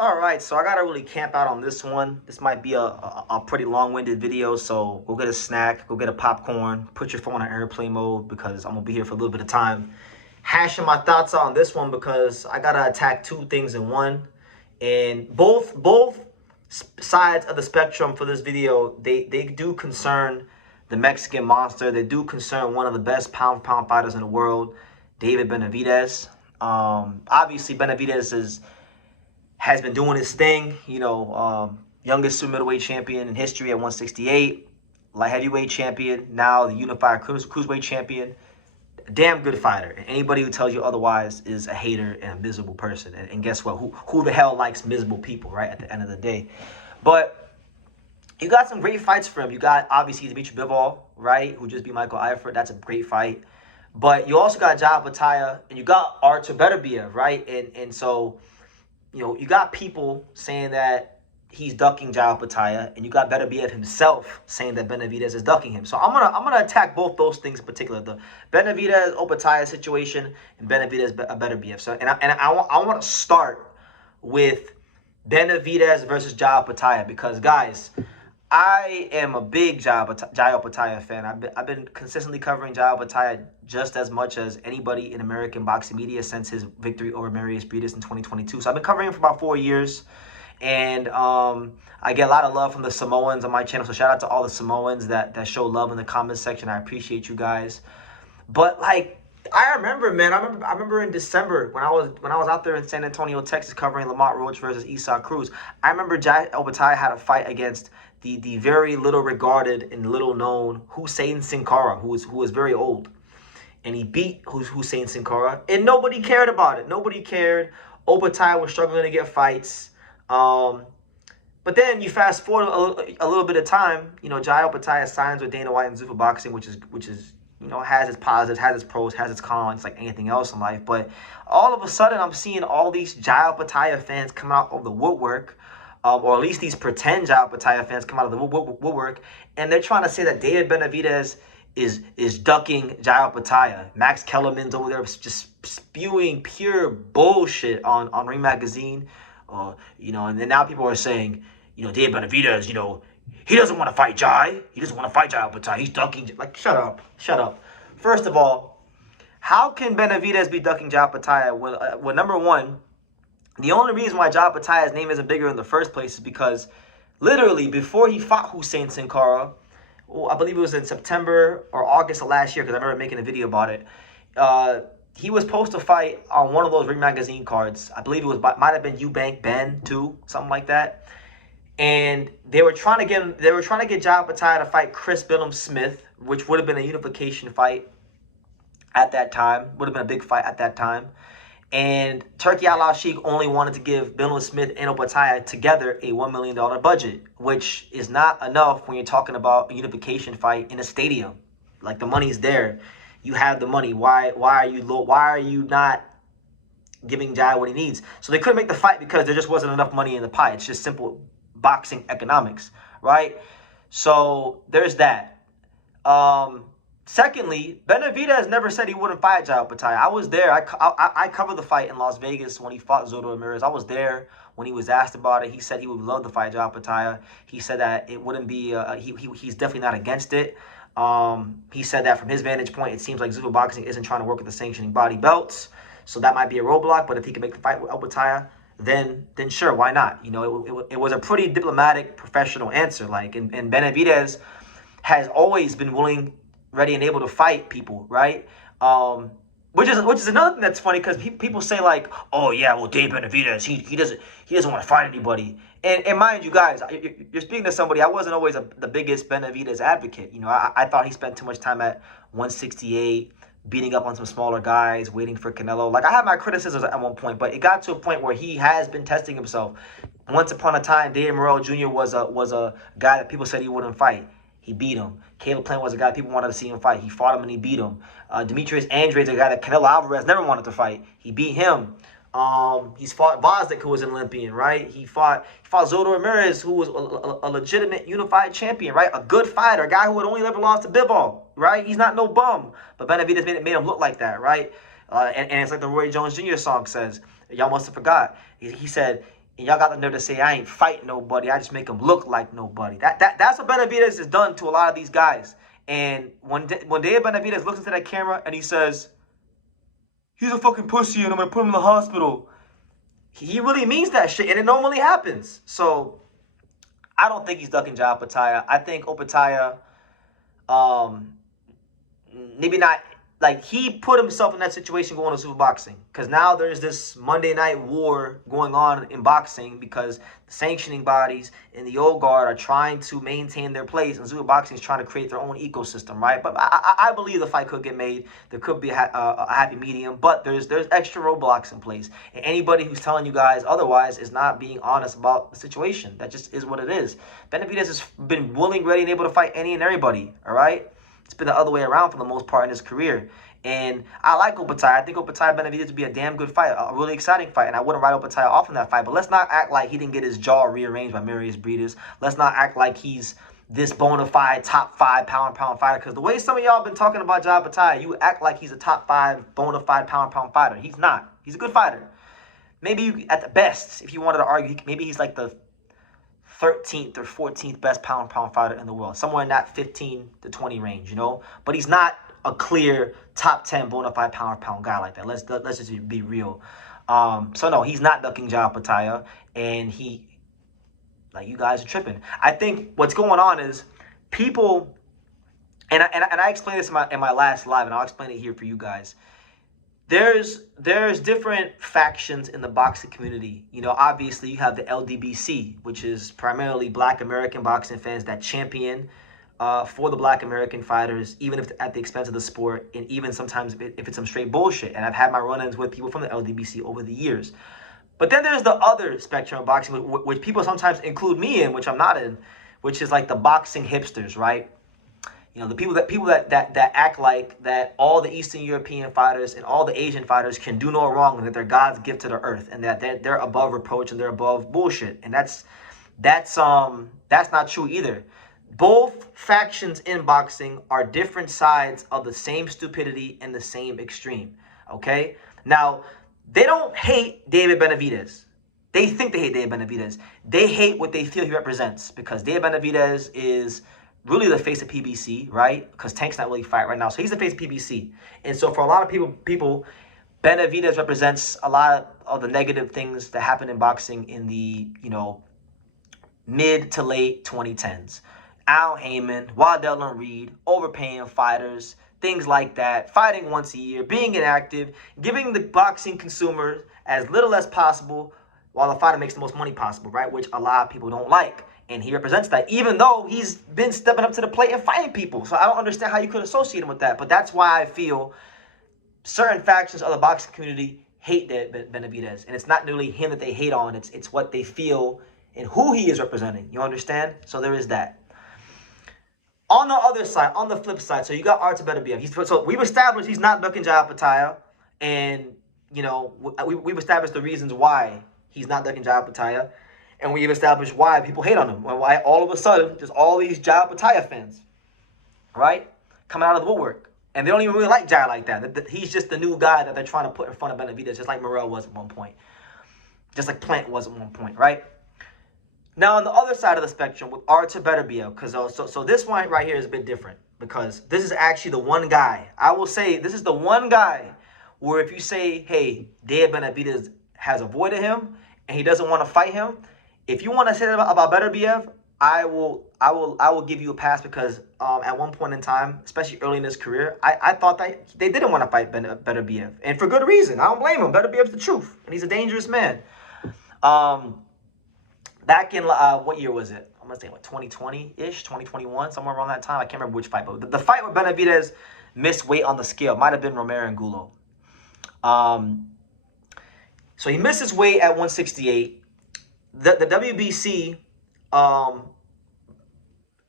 All right, so I gotta really camp out on this one. This might be a pretty long-winded video, so go get a snack, go get a popcorn, put your phone on airplane mode because I'm gonna be here for a little bit of time. Hashing my thoughts on this one because I gotta attack two things in one, and both sides of the spectrum for this video they do concern the Mexican monster. They do concern one of the best pound for pound fighters in the world, David Benavidez. Obviously Benavidez has been doing his thing, youngest super middleweight champion in history at 168, light heavyweight champion, now the unified cruiserweight champion. Damn good fighter. And anybody who tells you otherwise is a hater and a miserable person. And guess what? Who the hell likes miserable people, right? At the end of the day. But you got some great fights for him. You got, obviously, Dimitri Bivol, right? Who just beat Michael Eifert. That's a great fight. But you also got Jai Opetaia, and you got Artur Beterbiev, right? And so, you got people saying that he's ducking Jai Opetaia, and you got Beterbiev himself saying that Benavidez is ducking him. So I'm gonna attack both those things in particular: the Benavidez Opetaia situation and Benavidez Beterbiev. So I want to start with Benavidez versus Jai Opetaia because, guys, I am a big Jai Opetaia fan. I've been consistently covering Jai Opetaia just as much as anybody in American boxing media since his victory over Marius Briedis in 2022. So I've been covering him for about 4 years. And I get a lot of love from the Samoans on my channel. So shout out to all the Samoans that show love in the comments section. I appreciate you guys. But I remember, man. I remember in December when I was out there in San Antonio, Texas, covering Lamont Roach versus Isaac Cruz. I remember Jai Opetaia had a fight against the very little regarded and little known Hussein Sin Cara, who was very old, and he beat Hussein Sin Cara, and nobody cared about it. Nobody cared. Opetaia was struggling to get fights. But then you fast forward a little bit of time, Jai Opetaia signs with Dana White and Zuffa Boxing, which is has its positives, has its pros, has its cons, like anything else in life. But all of a sudden, I'm seeing all these Jai Opetaia fans come out of the woodwork, or at least these pretend Jai Opetaia fans come out of the woodwork, and they're trying to say that David Benavidez is ducking Jai Opetaia. Max Kellerman's over there just spewing pure bullshit on Ring Magazine. And then now people are saying, David Benavidez, he doesn't want to fight Jai. He doesn't want to fight Jai Opetaia. He's ducking. Like, shut up. First of all, how can Benavidez be ducking Jai Opetaia when number one, the only reason why Jai Opetaia's name isn't bigger in the first place is because literally before he fought Hussein Sin Cara, I believe it was in September or August of last year, because I remember making a video about it. He was supposed to fight on one of those Ring Magazine cards. I believe it might have been Eubank Ben too, something like that. And they were trying to get Jai Opetaia to fight Chris Billum Smith, which would have been a unification fight at that time. Would have been a big fight at that time. And Turki Al Sheikh only wanted to give Billum Smith and Opetaia together a $1 million budget, which is not enough when you're talking about a unification fight in a stadium. Like, the money's there. You have the money. Why are you not giving Jai what he needs? So they couldn't make the fight because there just wasn't enough money in the pie. It's just simple boxing economics, right? So there's that. Secondly, Benavidez never said he wouldn't fight Jai Opetaia. I was there. I covered the fight in Las Vegas when he fought Zoto Ramirez. I was there when he was asked about it. He said he would love to fight Jai Opetaia. He said that it wouldn't be. He's definitely not against it. He said that from his vantage point, it seems like Zuffa Boxing isn't trying to work with the sanctioning body belts, so that might be a roadblock. But if he can make the fight with Opetaia, then sure, why not? It was a pretty diplomatic, professional answer. And Benavidez has always been willing, ready, and able to fight people, right? Which is another thing that's funny, because people say oh yeah, well, Dave Benavidez, he doesn't want to fight anybody. And mind you, guys, you're speaking to somebody. I wasn't always the biggest Benavidez advocate. I thought he spent too much time at 168, beating up on some smaller guys, waiting for Canelo. I had my criticisms at one point, but it got to a point where he has been testing himself. Once upon a time, Dave Morrell Jr. was a guy that people said he wouldn't fight. He beat him. Caleb Plant was a guy people wanted to see him fight. He fought him and he beat him. Demetrius Andrade is a guy that Canelo Alvarez never wanted to fight. He beat him. He's fought Bosnick, who was an Olympian, right? He fought Zoto Ramirez, who was a legitimate unified champion, right? A good fighter, a guy who had only ever lost to Bivol, right? He's not no bum. But Benavidez made him look like that, right? And it's like the Roy Jones Jr. song says. Y'all must have forgot. He said, And y'all got the nerve to say, I ain't fighting nobody. I just make him look like nobody. That's what Benavidez has done to a lot of these guys. And when Jai Benavidez looks into that camera and he says, he's a fucking pussy and I'm going to put him in the hospital, he really means that shit. And it normally happens. So I don't think he's ducking Jai Opetaia. I think Opetaia, maybe not, like, he put himself in that situation going to super boxing, because now there's this Monday night war going on in boxing because the sanctioning bodies and the old guard are trying to maintain their place, and super boxing is trying to create their own ecosystem, right? But I believe the fight could get made. There could be a happy medium, but there's extra roadblocks in place, and anybody who's telling you guys otherwise is not being honest about the situation. That just is what it is. Benavidez has been willing, ready, and able to fight any and everybody, all right? It's been the other way around for the most part in his career. And I like Opetaia. I think Opetaia Benavidez would be a damn good fight, a really exciting fight. And I wouldn't write Opetaia off in that fight. But let's not act like he didn't get his jaw rearranged by Benavidez. Let's not act like he's this bona fide top 5 pound fighter. Because the way some of y'all been talking about Jai Opetaia, you act like he's a top 5 bona fide pound fighter. He's not. He's a good fighter. Maybe at the best, if you wanted to argue, maybe he's like the 13th or 14th best pound fighter in the world, somewhere in that 15 to 20 range, you know. But he's not a clear top 10 bona fide pound guy like that. Let's just be real. So no, he's not ducking Jai Opetaia, and he, like, you guys are tripping. I think what's going on is people, and I explained this in my last live, and I'll explain it here for you guys. There's different factions in the boxing community. You know, obviously you have the LDBC, which is primarily Black American boxing fans that champion for the Black American fighters, even if at the expense of the sport, and even sometimes if it's some straight bullshit. And I've had my run-ins with people from the LDBC over the years. But then there's the other spectrum of boxing, which people sometimes include me in, which I'm not in, which is like the boxing hipsters, right? You know, the people that act like that all the Eastern European fighters and all the Asian fighters can do no wrong, and that they're God's gift to the earth, and that they're above reproach and they're above bullshit. And that's not true either. Both factions in boxing are different sides of the same stupidity and the same extreme. Okay? Now, they don't hate David Benavidez. They think they hate David Benavidez. They hate what they feel he represents, because David Benavidez is really the face of PBC, right? Because Tank's not really fighting right now. So he's the face of PBC. And so for a lot of people, Benavidez represents a lot of the negative things that happen in boxing in the, you know, mid to late 2010s. Al Heyman, Waddell and Reed, overpaying fighters, things like that, fighting once a year, being inactive, giving the boxing consumer as little as possible while the fighter makes the most money possible, right? Which a lot of people don't like. And he represents that, even though he's been stepping up to the plate and fighting people. So I don't understand how you could associate him with that. But that's why I feel certain factions of the boxing community hate Benavidez. And it's not really him that they hate on. It's what they feel and who he is representing. You understand? So there is that. On the other side, on the flip side, so you got Artur Beterbiev. So we've established he's not ducking Jai Opetaia. And, you know, we've established the reasons why he's not ducking Jai Opetaia. And we've established why people hate on him. Why all of a sudden there's all these Jai Opetaia fans, right? Coming out of the woodwork. And they don't even really like Jai like that. He's just the new guy that they're trying to put in front of Benavidez, just like Morrell was at one point. Just like Plant was at one point, right? Now, on the other side of the spectrum with Artur Beterbiev, because so this one right here is a bit different, because this is actually the one guy. I will say this is the one guy where if you say, hey, David Benavidez has avoided him and he doesn't want to fight him, if you want to say that about Beterbiev, I will give you a pass, because at one point in time, especially early in his career, I thought that they didn't want to fight Beterbiev, and for good reason. I don't blame him. Beterbiev's the truth, and he's a dangerous man. Back in what year was it? I'm gonna say what, 2020-ish, 2021, somewhere around that time. I can't remember which fight, but the fight where Benavidez missed weight on the scale might have been Romero Angulo. So he missed his weight at 168. The WBC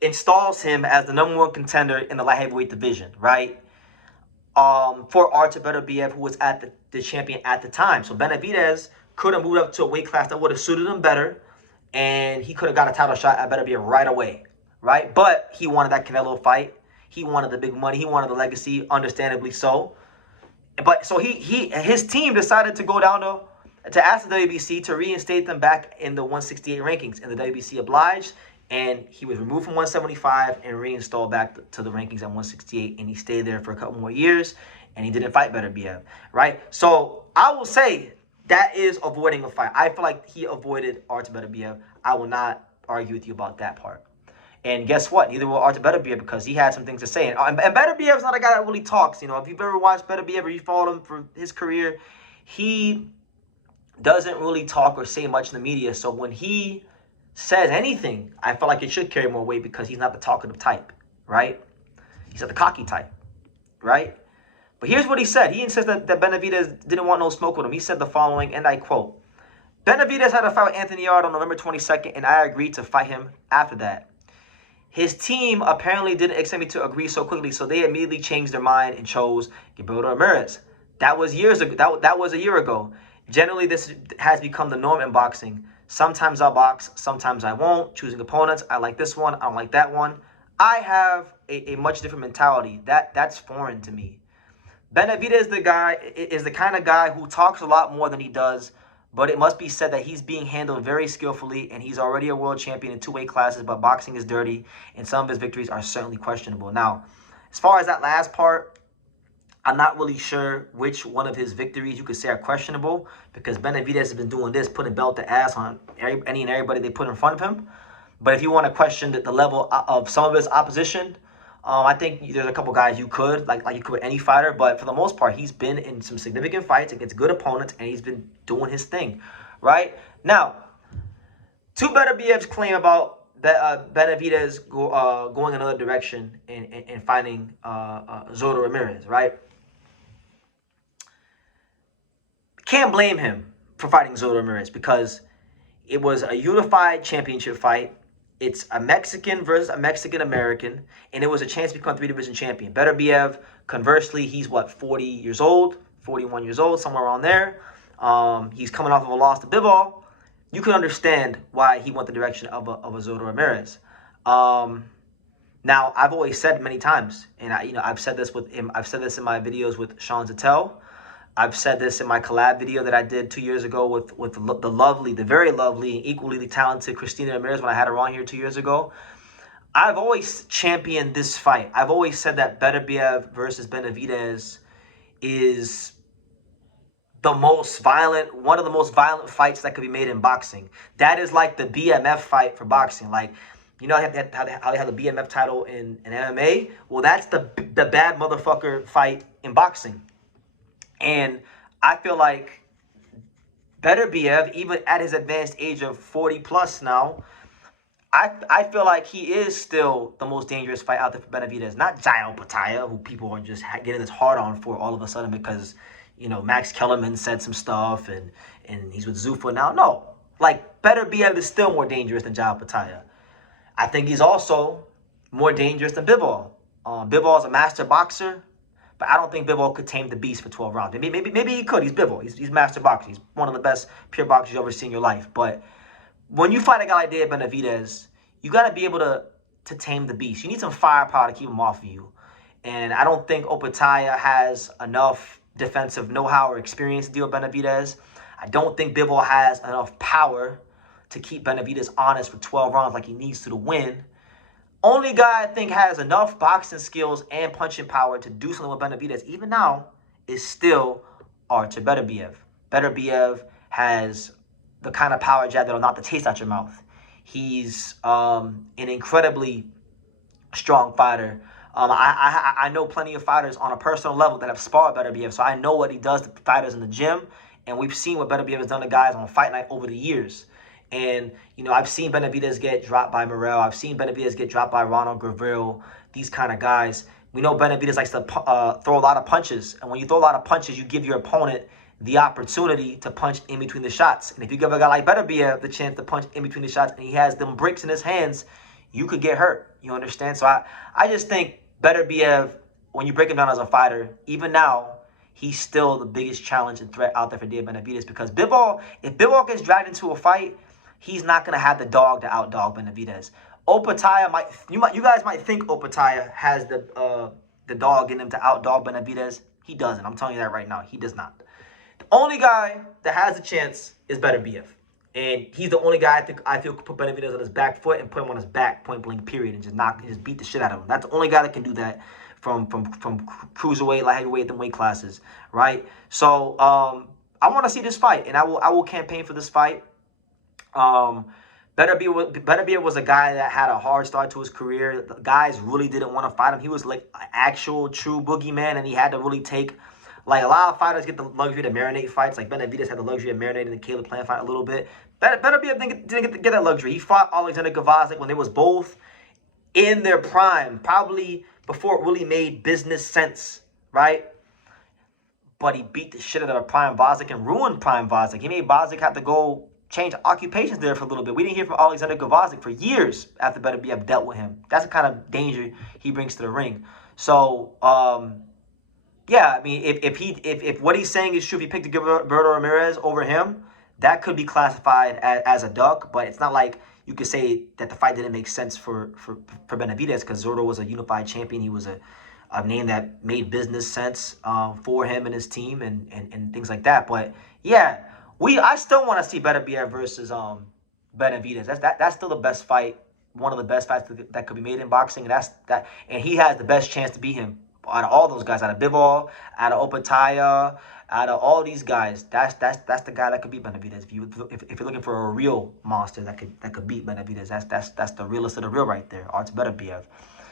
installs him as the #1 contender in the light heavyweight division, right? For Artur Beterbiev, who was at the champion at the time. So Benavidez could have moved up to a weight class that would have suited him better, and he could have got a title shot at Beterbiev right away, right? But he wanted that Canelo fight. He wanted the big money. He wanted the legacy, understandably so. But so his team decided to go down to to ask the WBC to reinstate them back in the 168 rankings, and the WBC obliged, and he was removed from 175 and reinstalled back to the rankings at 168, and he stayed there for a couple more years, and he didn't fight Beterbiev, right? So I will say that is avoiding a fight. I feel like he avoided Artur Beterbiev. I will not argue with you about that part. And guess what? Neither will Artur Beterbiev, because he had some things to say. And Beterbiev's not a guy that really talks. You know, if you've ever watched Beterbiev or you followed him for his career, he doesn't really talk or say much in the media. So when he says anything, I feel like it should carry more weight because he's not the talkative type, right? He's not the cocky type, right? But here's what he said. He insists that Benavidez didn't want no smoke with him. He said the following, and I quote, "Benavidez had a fight with Anthony Yarde on November 22nd, and I agreed to fight him after that. His team apparently didn't expect me to agree so quickly, so they immediately changed their mind and chose Gilberto Ramirez. That was years ago. That was a year ago. Generally, this has become the norm in boxing. Sometimes I'll box, sometimes I won't. Choosing opponents, I like this one, I don't like that one. I have a much different mentality. That's foreign to me. Benavidez is the kind of guy who talks a lot more than he does, but it must be said that he's being handled very skillfully, and he's already a world champion in 2 weight classes, but boxing is dirty, and some of his victories are certainly questionable." Now, as far as that last part, I'm not really sure which one of his victories you could say are questionable, because Benavidez has been doing this, putting belt to ass on any and everybody they put in front of him. But if you want to question the level of some of his opposition, I think there's a couple guys you could, like you could with any fighter, but for the most part, he's been in some significant fights against good opponents, and he's been doing his thing, right? Now, to Beterbiev's claim about Benavidez going another direction and finding Zoto Ramirez, right? Can't blame him for fighting Zoto Ramirez because it was a unified championship fight. It's a Mexican versus a Mexican-American, and it was a chance to become 3-division champion. Beterbiev, conversely, he's, 40 years old, 41 years old, somewhere around there. He's coming off of a loss to Bivol. You can understand why he went the direction of a Zoto Ramirez. Now, I've always said many times, and I've said this with him. I've said this in my videos with Sean Zattel. I've said this in my collab video that I did 2 years ago with the very lovely, equally talented Christina Ramirez when I had her on here 2 years ago. I've always championed this fight. I've always said that Beterbiev versus Benavidez is one of the most violent fights that could be made in boxing. That is like the BMF fight for boxing. Like, you know how they have the BMF title in MMA? Well, that's the bad motherfucker fight in boxing. And I feel like Beterbiev, even at his advanced age of 40 plus now, I feel like he is still the most dangerous fight out there for Benavidez. Not Jai Opetaia, who people are just getting this hard on for all of a sudden because, Max Kellerman said some stuff and he's with Zuffa now. No, like Beterbiev is still more dangerous than Jai Opetaia. I think he's also more dangerous than Bivol. Bivol is a master boxer. But I don't think Bivol could tame the beast for 12 rounds. Maybe he could. He's Bivol. He's master boxer. He's one of the best pure boxers you've ever seen in your life. But when you fight a guy like Jai Benavidez, you got to be able to tame the beast. You need some firepower to keep him off of you. And I don't think Opetaia has enough defensive know-how or experience to deal with Benavidez. I don't think Bivol has enough power to keep Benavidez honest for 12 rounds like he needs to win. Only guy I think has enough boxing skills and punching power to do something with Benavidez, even now, is still Artur Beterbiev. Beterbiev has the kind of power jab that'll knock the taste out your mouth. He's an incredibly strong fighter. I know plenty of fighters on a personal level that have sparred Beterbiev, so I know what he does to fighters in the gym, and we've seen what Beterbiev has done to guys on Fight Night over the years. And, I've seen Benavidez get dropped by Morrell. I've seen Benavidez get dropped by Ronald Gavril, these kind of guys. We know Benavidez likes to throw a lot of punches. And when you throw a lot of punches, you give your opponent the opportunity to punch in between the shots. And if you give a guy like Beterbiev the chance to punch in between the shots and he has them bricks in his hands, you could get hurt. You understand? So I just think Beterbiev, when you break him down as a fighter, even now, he's still the biggest challenge and threat out there for Jai Benavidez. Because if Bivol gets dragged into a fight, he's not going to have the dog to outdog Benavidez. Opetaia you guys might think Opetaia has the dog in him to outdog Benavidez. He doesn't. I'm telling you that right now. He does not. The Only guy that has a chance is Beterbiev. And he's the only guy I feel could put Benavidez on his back foot and put him on his back, point blank, period, and just beat the shit out of him. That's the only guy that can do that from cruiserweight, light heavyweight, them weight classes, right? So I want to see this fight, and I will campaign for this fight. Beterbiev was a guy that had a hard start to his career. The guys really didn't want to fight him. He was like an actual true boogeyman, and he had to really take. Like, a lot of fighters get the luxury to marinate fights. Like, Benavidez had the luxury of marinating the Caleb Plant fight a little bit. Beterbiev didn't get that luxury. He fought Alexander Gvozdyk when they was both in their prime, probably before it really made business sense, right? But he beat the shit out of a prime Gvozdyk and ruined prime Gvozdyk. He made Gvozdyk have to go change occupations there for a little bit. We didn't hear from Alexander Gvozdyk for years after Beterbiev dealt with him. That's the kind of danger he brings to the ring. So, yeah, I mean, if what he's saying is true, if he picked Gilberto Ramirez over him, that could be classified as a duck. But it's not like you could say that the fight didn't make sense for Benavidez, because Zurdo was a unified champion. He was a name that made business sense for him and his team and things like that. But yeah, I still want to see Beterbiev versus Benavidez. That's still the best fight, one of the best fights that could be made in boxing. And he has the best chance to beat him. Out of all those guys, out of Bivol, out of Opetaia, out of all these guys, that's the guy that could beat Benavidez. If you're looking for a real monster that could beat Benavidez, that's the realest of the real right there, Artur Beterbiev.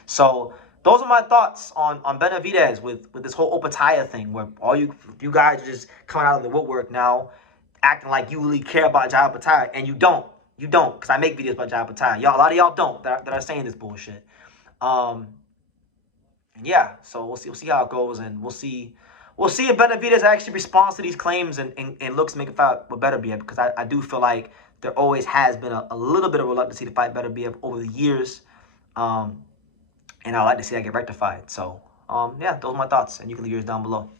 So those are my thoughts on Benavidez with this whole Opetaia thing, where all you guys are just coming out of the woodwork now, acting like you really care about Jai Opetaia, and you don't, because I make videos about Jai Opetaia. A lot of y'all don't that are saying this bullshit. Yeah, so we'll see how it goes, and we'll see if Benavidez actually responds to these claims and looks to make a fight with Beterbiev, because I do feel like there always has been a little bit of reluctance to fight Beterbiev over the years, and I'd like to see that get rectified. So yeah, those are my thoughts, and you can leave yours down below.